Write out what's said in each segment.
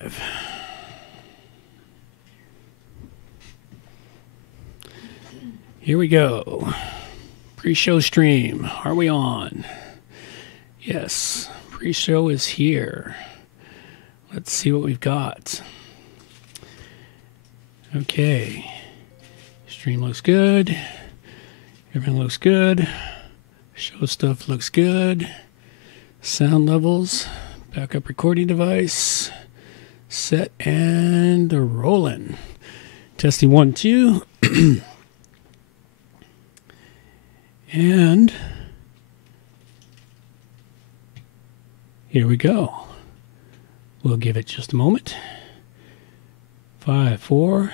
live. Here we go. Pre-show stream. Are we on? Yes. Pre-show is here. Let's see what we've got. Okay. Stream looks good. Everything looks good. Show stuff looks good. Sound levels. Backup recording device. Set and rolling. Testing 1, 2. And here we go. We'll give it just a moment. 5, 4.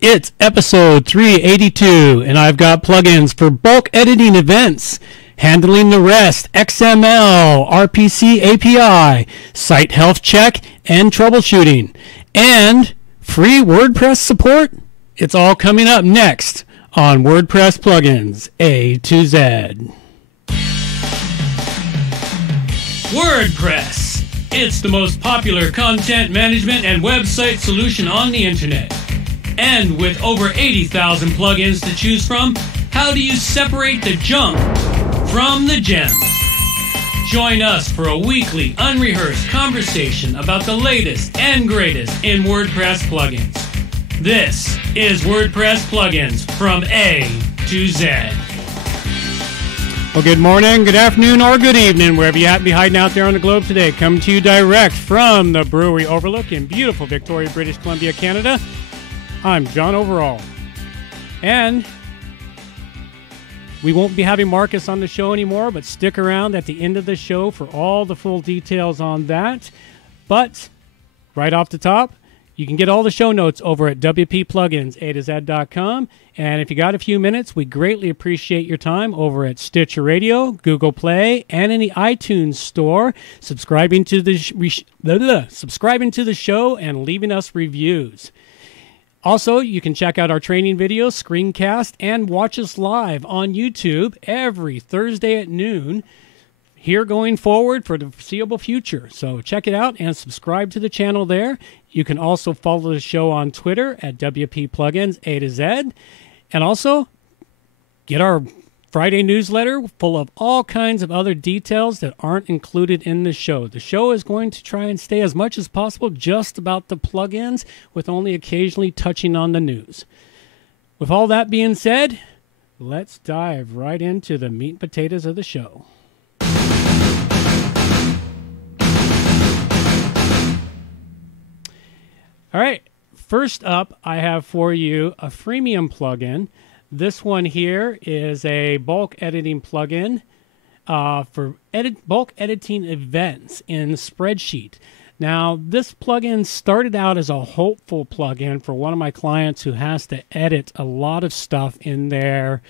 It's episode 382, and I've got plugins for bulk editing events, handling the rest, XML-RPC API, site health check, and troubleshooting, and free WordPress support. It's all coming up next on WordPress Plugins A to Z. WordPress. It's the most popular content management and website solution on the internet. And with over 80,000 plugins to choose from, how do you separate the junk from the gems? Join us for a weekly, unrehearsed conversation about the latest and greatest in WordPress plugins. This is WordPress Plugins from A to Z. Well, good morning, good afternoon, or good evening, wherever you happen to be hiding out there on the globe today. Coming to you direct from the Brewery Overlook in beautiful Victoria, British Columbia, Canada. I'm John Overall. And we won't be having Marcus on the show anymore, but stick around at the end of the show for all the full details on that. But right off the top, you can get all the show notes over at wppluginsa2z.com. And if you got a few minutes, we greatly appreciate your time over at Stitcher Radio, Google Play, and in the iTunes Store, subscribing to the show and leaving us reviews. Also, you can check out our training videos, screencast, and watch us live on YouTube every Thursday at noon here going forward for the foreseeable future. So check it out and subscribe to the channel there. You can also follow the show on Twitter at WP Plugins A to Z. And also, get our Friday newsletter full of all kinds of other details that aren't included in the show. The show is going to try and stay as much as possible just about the plugins, with only occasionally touching on the news. With all that being said, let's dive right into the meat and potatoes of the show. All right, first up, I have for you a freemium plugin. This one here is a bulk editing plugin for bulk editing events in Spreadsheet. Now, this plugin started out as a hopeful plugin for one of my clients who has to edit a lot of stuff in their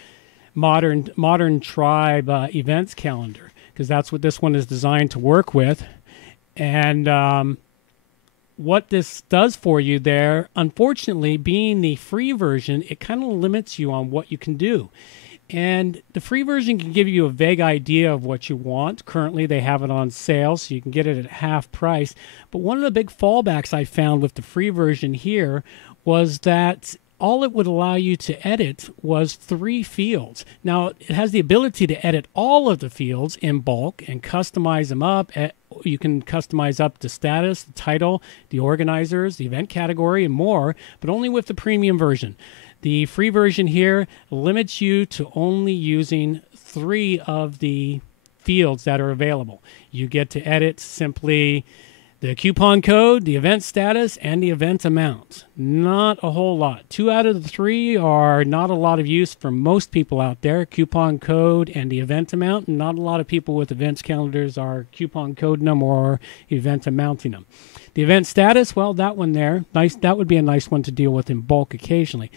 modern tribe events calendar, because that's what this one is designed to work with. And what this does for you there, unfortunately, being the free version, it kind of limits you on what you can do. And the free version can give you a vague idea of what you want. Currently, they have it on sale, so you can get it at half price. But one of the big fallbacks I found with the free version here was that all it would allow you to edit was 3 fields. Now, it has the ability to edit all of the fields in bulk and customize them up. You can customize up the status, the title, the organizers, the event category, and more, but only with the premium version. The free version here limits you to only using 3 of the fields that are available. You get to edit simply the coupon code, the event status, and the event amount. Not a whole lot. 2 out of the 3 are not a lot of use for most people out there. Coupon code and the event amount. Not a lot of people with events calendars are coupon coding them or event amounting them. The event status, well, that one there, nice. That would be a nice one to deal with in bulk occasionally.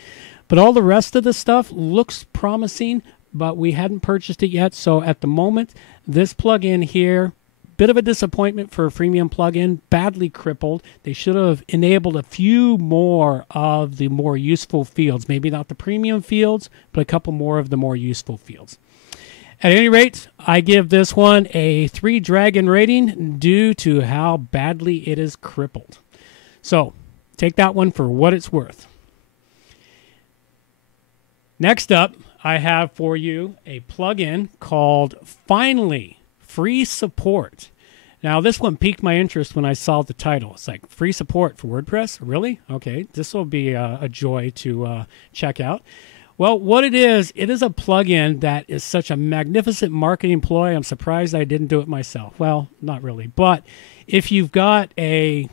But all the rest of the stuff looks promising, but we hadn't purchased it yet. So at the moment, this plugin here, bit of a disappointment for a freemium plugin, badly crippled. They should have enabled a few more of the more useful fields. Maybe not the premium fields, but a couple more of the more useful fields. At any rate, I give this one a 3 dragon rating due to how badly it is crippled. So take that one for what it's worth. Next up, I have for you a plugin called Finally Free Support. Now, this one piqued my interest when I saw the title. It's like, free support for WordPress? Really? Okay, this will be a joy to check out. Well, what it is a plugin that is such a magnificent marketing ploy. I'm surprised I didn't do it myself. Well, not really. But if you've got a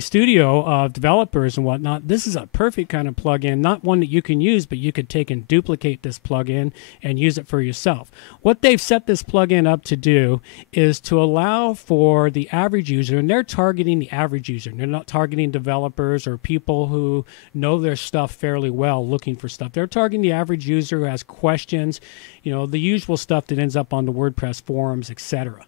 studio of developers and whatnot, this is a perfect kind of plugin, not one that you can use, but you could take and duplicate this plugin and use it for yourself. What they've set this plugin up to do is to allow for the average user, and they're targeting the average user. They're not targeting developers or people who know their stuff fairly well looking for stuff. They're targeting the average user who has questions, the usual stuff that ends up on the WordPress forums, etc.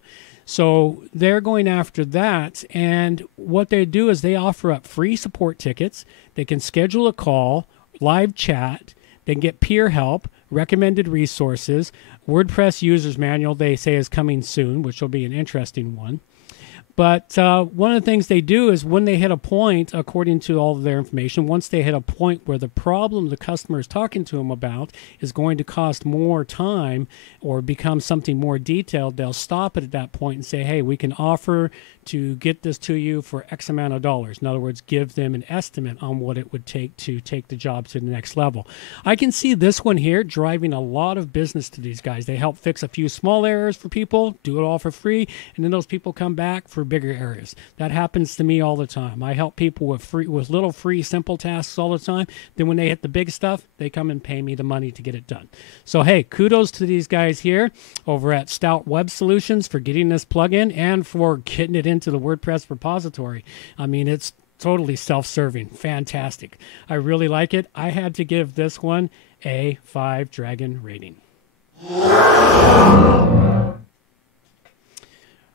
So they're going after that, and what they do is they offer up free support tickets. They can schedule a call, live chat, they can get peer help, recommended resources, WordPress user's manual they say is coming soon, which will be an interesting one. But one of the things they do is when they hit a point, according to all of their information, once they hit a point where the problem the customer is talking to them about is going to cost more time or become something more detailed, they'll stop it at that point and say, hey, we can offer to get this to you for X amount of dollars. In other words, give them an estimate on what it would take to take the job to the next level. I can see this one here driving a lot of business to these guys. They help fix a few small errors for people, do it all for free, and then those people come back for bigger areas. That happens to me all the time. I help people with little free simple tasks all the time. Then when they hit the big stuff, they come and pay me the money to get it done. So hey, kudos to these guys here over at Stout Web Solutions for getting this plugin and for getting it into the WordPress repository. I mean, it's totally self-serving. Fantastic. I really like it. I had to give this one a 5 dragon rating. All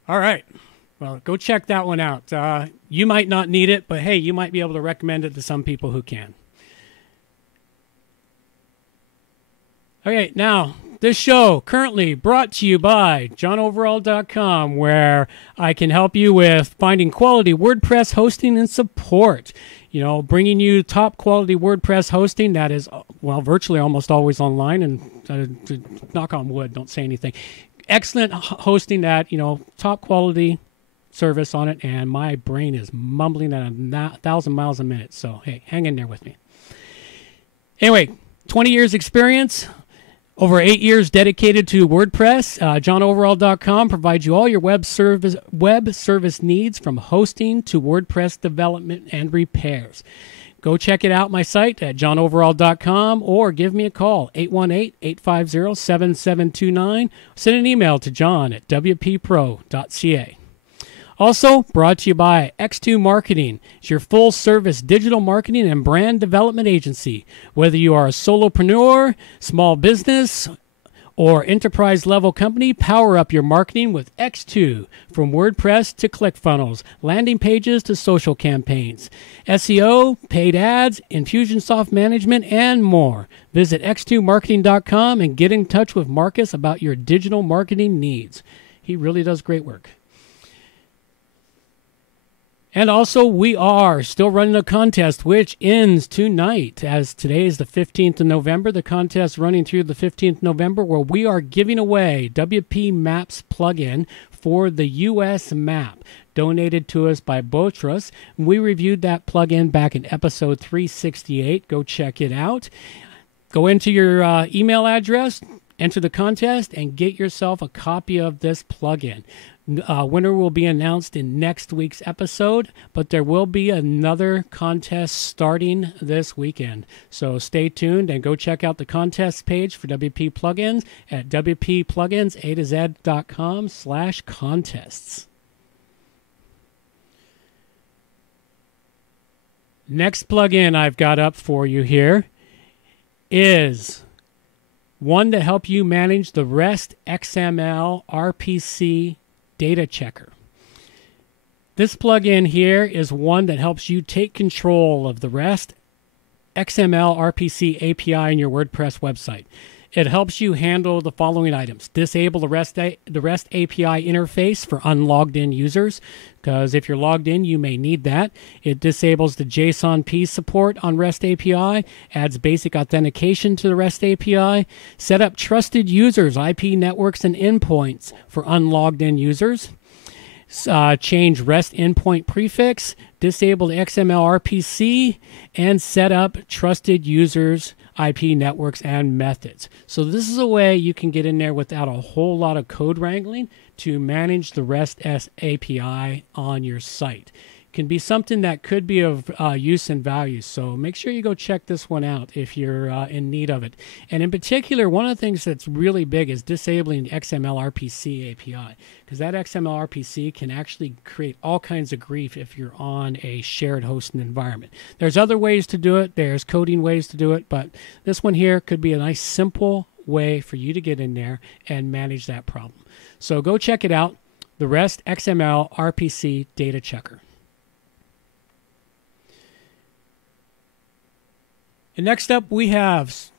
right. Well, go check that one out. You might not need it, but hey, you might be able to recommend it to some people who can. Okay, now, this show currently brought to you by johnoverall.com, where I can help you with finding quality WordPress hosting and support. Bringing you top quality WordPress hosting that is, well, virtually almost always online, and knock on wood, don't say anything. Excellent hosting that, top quality service on it, and my brain is mumbling at 1,000 miles a minute. So, hey, hang in there with me. Anyway, 20 years experience, over 8 years dedicated to WordPress. JohnOverall.com provides you all your web service needs, from hosting to WordPress development and repairs. Go check it out, my site at johnoverall.com, or give me a call, 818-850-7729. Send an email to john@wppro.ca. Also brought to you by X2 Marketing. It's your full-service digital marketing and brand development agency. Whether you are a solopreneur, small business, or enterprise-level company, power up your marketing with X2. From WordPress to ClickFunnels, landing pages to social campaigns, SEO, paid ads, Infusionsoft management, and more. Visit x2marketing.com and get in touch with Marcus about your digital marketing needs. He really does great work. And also, we are still running a contest, which ends tonight, as today is the 15th of November. The contest running through the 15th of November, where we are giving away WP Maps plugin for the U.S. map, donated to us by Botras. We reviewed that plugin back in episode 368. Go check it out. Go into your email address, enter the contest, and get yourself a copy of this plugin. Winner will be announced in next week's episode, but there will be another contest starting this weekend. So stay tuned and go check out the contest page for WP Plugins at wppluginsa2z.com/contests. Next plugin I've got up for you here is one to help you manage the REST XML-RPC data checker. This plugin here is one that helps you take control of the REST XML-RPC API in your WordPress website. It helps you handle the following items. Disable the REST API interface for unlogged in users, because if you're logged in, you may need that. It disables the JSON-P support on REST API, adds basic authentication to the REST API, set up trusted users, IP networks, and endpoints for unlogged in users. Change REST endpoint prefix, disable the XML-RPC, and set up trusted users, IP networks, and methods. So this is a way you can get in there without a whole lot of code wrangling to manage the REST API on your site. Can be something that could be of use and value. So make sure you go check this one out if you're in need of it. And in particular, one of the things that's really big is disabling the XML-RPC API, because that XML-RPC can actually create all kinds of grief if you're on a shared hosting environment. There's other ways to do it. There's coding ways to do it, but this one here could be a nice simple way for you to get in there and manage that problem. So go check it out, the REST XML-RPC data checker. And next up, we have,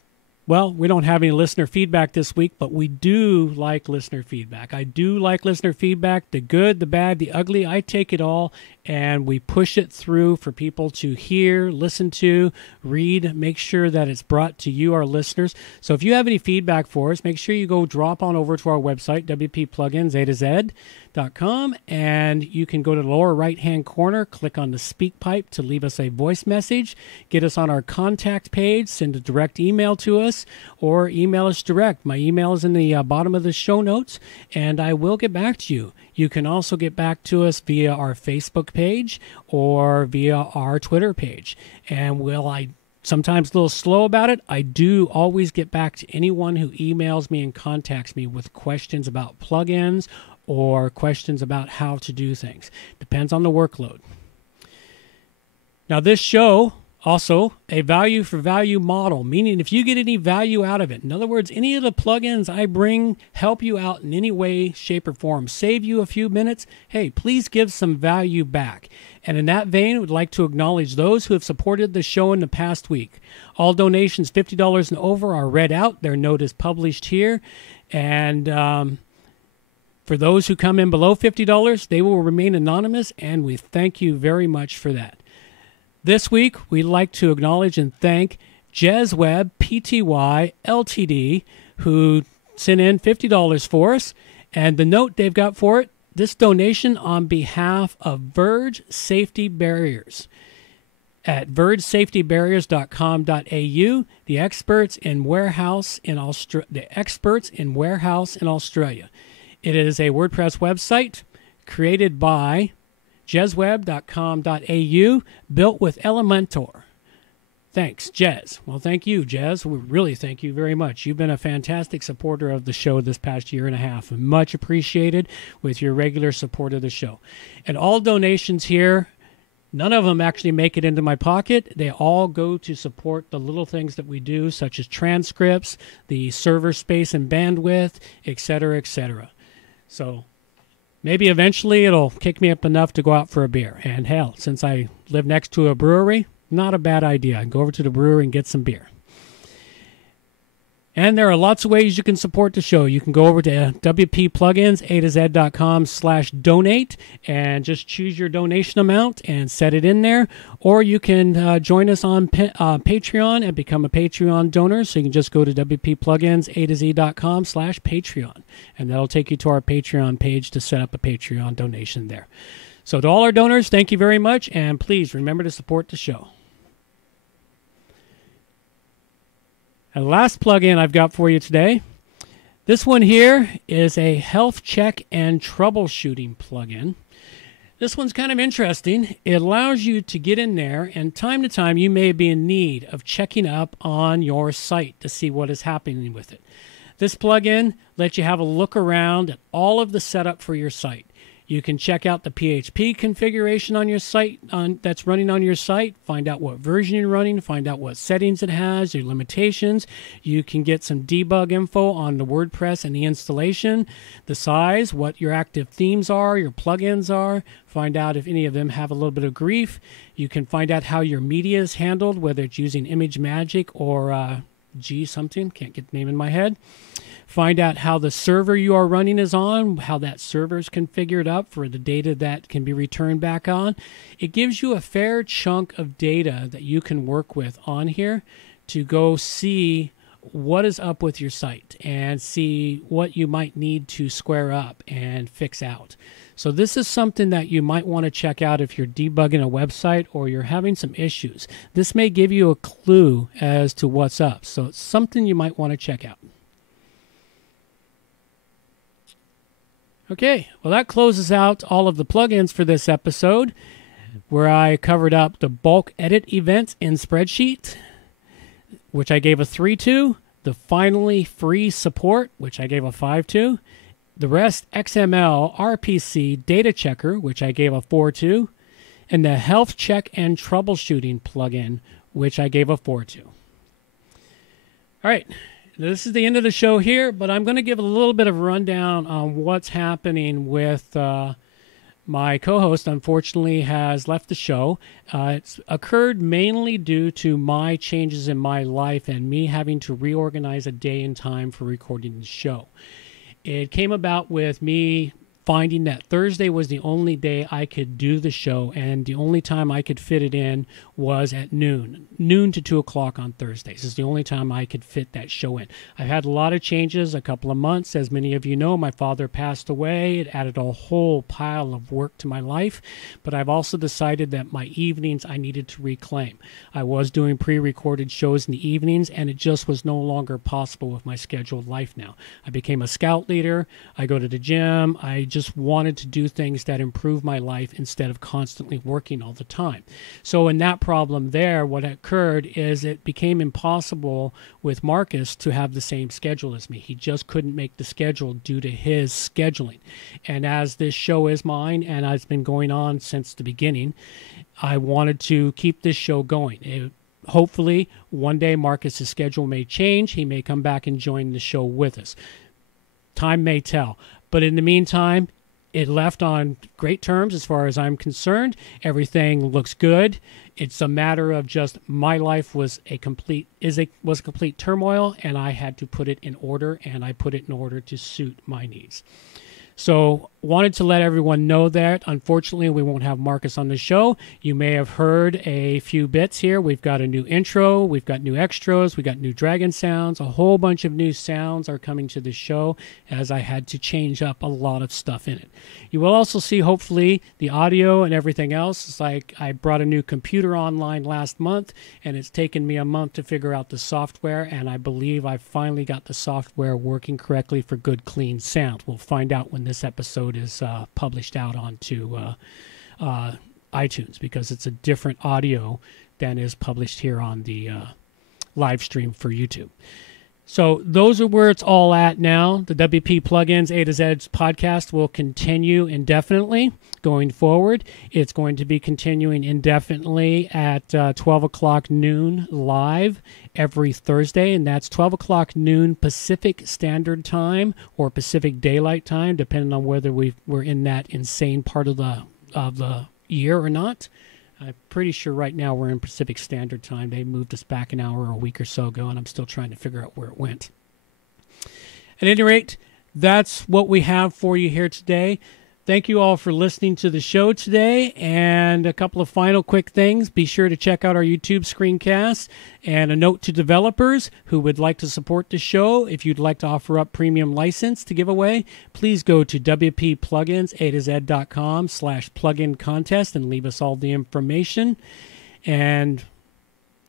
well, we don't have any listener feedback this week, but we do like listener feedback. I do like listener feedback, the good, the bad, the ugly. I take it all, and we push it through for people to hear, listen to, read, make sure that it's brought to you, our listeners. So if you have any feedback for us, make sure you go drop on over to our website, wppluginsa2z.com, and you can go to the lower right-hand corner, click on the speak pipe to leave us a voice message, get us on our contact page, send a direct email to us, or email us direct. My email is in the bottom of the show notes, and I will get back to you. You can also get back to us via our Facebook page or via our Twitter page. And sometimes a little slow about it, I do always get back to anyone who emails me and contacts me with questions about plugins or questions about how to do things. Depends on the workload. Now, this show also a value for value model, meaning if you get any value out of it, in other words, any of the plugins I bring help you out in any way, shape, or form, save you a few minutes, hey, please give some value back. And in that vein, I would like to acknowledge those who have supported the show in the past week. All donations $50 and over are read out. Their note is published here. And for those who come in below $50, they will remain anonymous, and we thank you very much for that. This week, we'd like to acknowledge and thank JezWeb Pty Ltd, who sent in $50 for us. And the note they've got for it, this donation on behalf of Verge Safety Barriers at vergesafetybarriers.com.au, the experts in warehouse in Australia. It is a WordPress website created by jezweb.com.au, built with Elementor. Thanks, Jez. Well, thank you, Jez. We really thank you very much. You've been a fantastic supporter of the show this past year and a half. Much appreciated with your regular support of the show. And all donations here, none of them actually make it into my pocket. They all go to support the little things that we do, such as transcripts, the server space and bandwidth, etc., etc. So maybe eventually it'll kick me up enough to go out for a beer. And hell, since I live next to a brewery, not a bad idea. I can go over to the brewery and get some beer. And there are lots of ways you can support the show. You can go over to wppluginsa2z.com/donate and just choose your donation amount and set it in there. Or you can join us on Patreon and become a Patreon donor. So you can just go to wppluginsa2z.com/Patreon. And that'll take you to our Patreon page to set up a Patreon donation there. So to all our donors, thank you very much. And please remember to support the show. And the last plugin I've got for you today, this one here is a health check and troubleshooting plugin. This one's kind of interesting. It allows you to get in there, and time to time you may be in need of checking up on your site to see what is happening with it. This plugin lets you have a look around at all of the setup for your site. You can check out the PHP configuration on your site that's running on your site, find out what version you're running, find out what settings it has, your limitations. You can get some debug info on the WordPress and the installation, the size, what your active themes are, your plugins are, find out if any of them have a little bit of grief. You can find out how your media is handled, whether it's using ImageMagick or G something, can't get the name in my head. Find out how the server you are running is on, how that server is configured up for the data that can be returned back on. It gives you a fair chunk of data that you can work with on here to go see what is up with your site and see what you might need to square up and fix out. So this is something that you might want to check out if you're debugging a website or you're having some issues. This may give you a clue as to what's up. So it's something you might want to check out. Okay, well that closes out all of the plugins for this episode, where I covered up the bulk edit events in Spreadsheet, which I gave a 3 to, the finally free support, which I gave a 5 to, the REST XML-RPC data checker, which I gave a 4 to, and the health check and troubleshooting plugin, which I gave a 4 to. All right, this is the end of the show here, but I'm going to give a little bit of a rundown on what's happening with my co-host. Unfortunately has left the show. It's occurred mainly due to my changes in my life and me having to reorganize a day and time for recording the show. It came about with me finding that Thursday was the only day I could do the show, and the only time I could fit it in was at noon to 2 o'clock on Thursdays. This is the only time I could fit that show in. I've had a lot of changes, a couple of months. As many of you know, my father passed away. It added a whole pile of work to my life, but I've also decided that my evenings I needed to reclaim. I was doing pre-recorded shows in the evenings, and it just was no longer possible with my scheduled life now. I became a scout leader. I go to the gym. I just wanted to do things that improve my life instead of constantly working all the time. So in that problem there, what occurred is it became impossible with Marcus to have the same schedule as me. He just couldn't make the schedule due to his scheduling. And as this show is mine and it's been going on since the beginning, I wanted to keep this show going. Hopefully, one day Marcus's schedule may change. He may come back and join the show with us. Time may tell. But in the meantime, it left on great terms as far as I'm concerned. Everything looks good. It's a matter of just my life was a complete turmoil, and I had to put it in order, and I put it in order to suit my needs. So wanted to let everyone know that. Unfortunately, we won't have Marcus on the show. You may have heard a few bits here. We've got a new intro. We've got new extras. We got new dragon sounds. A whole bunch of new sounds are coming to the show as I had to change up a lot of stuff in it. You will also see, hopefully, the audio and everything else. It's like I brought a new computer online last month, and it's taken me a month to figure out the software, and I believe I finally got the software working correctly for good, clean sound. We'll find out when this episode is published out onto iTunes, because it's a different audio than is published here on the live stream for YouTube. So those are where it's all at now. The WP Plugins A to Z podcast will continue indefinitely going forward. It's going to be continuing indefinitely at 12 o'clock noon live every Thursday, and that's 12 o'clock noon Pacific Standard Time or Pacific Daylight Time, depending on whether we're in that insane part of the year or not. I'm pretty sure right now we're in Pacific Standard Time. They moved us back an hour or a week or so ago, and I'm still trying to figure out where it went. At any rate, that's what we have for you here today. Thank you all for listening to the show today. And a couple of final quick things. Be sure to check out our YouTube screencast. And a note to developers who would like to support the show. If you'd like to offer up premium license to give away, please go to wppluginsa2z.com/plugin contest and leave us all the information. And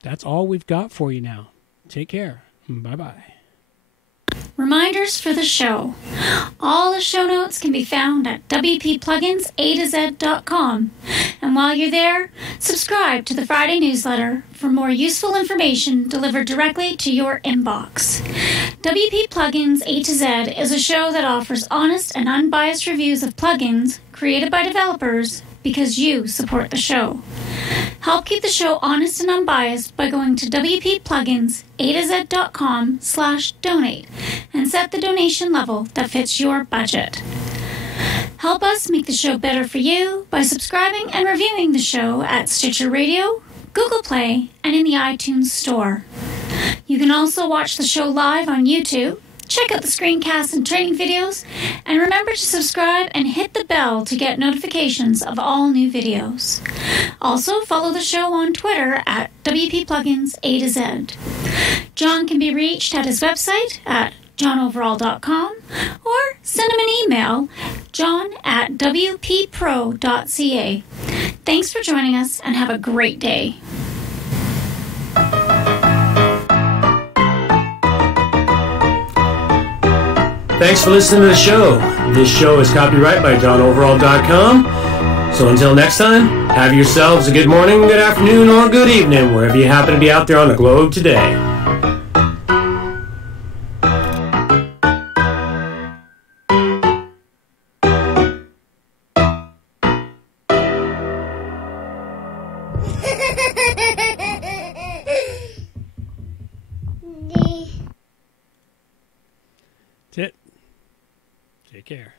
that's all we've got for you now. Take care. Bye-bye. Reminders for the show. All the show notes can be found at wppluginsa2z.com. And while you're there, subscribe to the Friday newsletter for more useful information delivered directly to your inbox. WP Plugins A to Z is a show that offers honest and unbiased reviews of plugins created by developers because you support the show. Help keep the show honest and unbiased by going to wppluginsa2z.com/donate and set the donation level that fits your budget. Help us make the show better for you by subscribing and reviewing the show at Stitcher Radio, Google Play, and in the iTunes Store. You can also watch the show live on YouTube, check out the screencasts and training videos, and remember to subscribe and hit the bell to get notifications of all new videos. Also, follow the show on Twitter at WP Plugins A to Z. John can be reached at his website at johnoverall.com or send him an email, john@wppro.ca. Thanks for joining us and have a great day. Thanks for listening to the show. This show is copyright by johnoverall.com. So until next time, have yourselves a good morning, good afternoon, or good evening, wherever you happen to be out there on the globe today. That's it. Take care.